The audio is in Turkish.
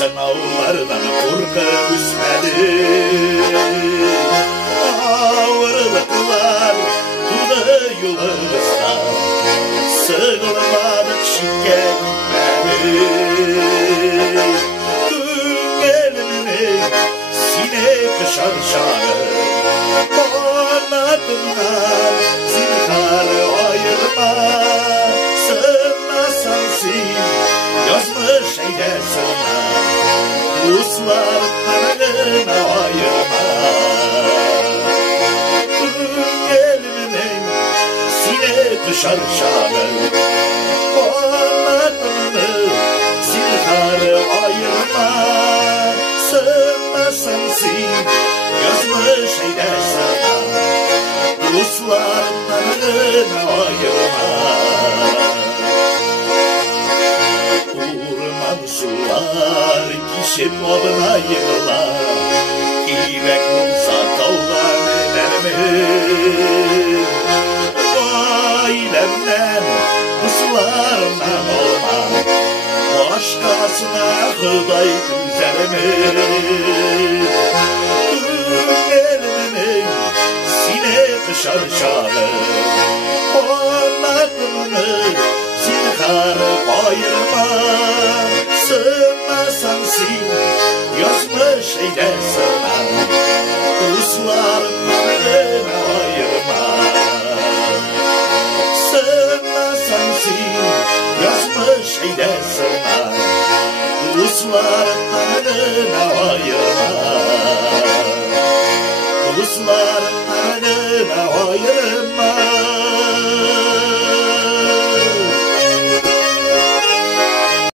Sınavlardan korkup üsmedim. Ağırlıklar tuğda yolumuzda, sığılmadık şike gitmedim. Gün gelinin sinek şarşarı, kanatından zinhar ayırma. Sığmasan sil yazmış eylesinler, Ruslar kanadına ayırma. Gelinin sinek şarşarı, kanadını zinhar ayırma. Sığmasan sil yazmış eylesinler, Ruslar kanadına ayırma. Urman sular kişim oduna yığılar, İrek olsa kavgan eder mi? Ailemden kızlarından olmam, başkasına Hıday güzel mi? Gelinin sinek şarşarı, kanadını zinhar ayırma. Sığmasan sil yazmış eylesinler, Ruslar kanadına ayırma. Sığmasan sil yazmış eylesinler, Ruslar kanadına ayırma.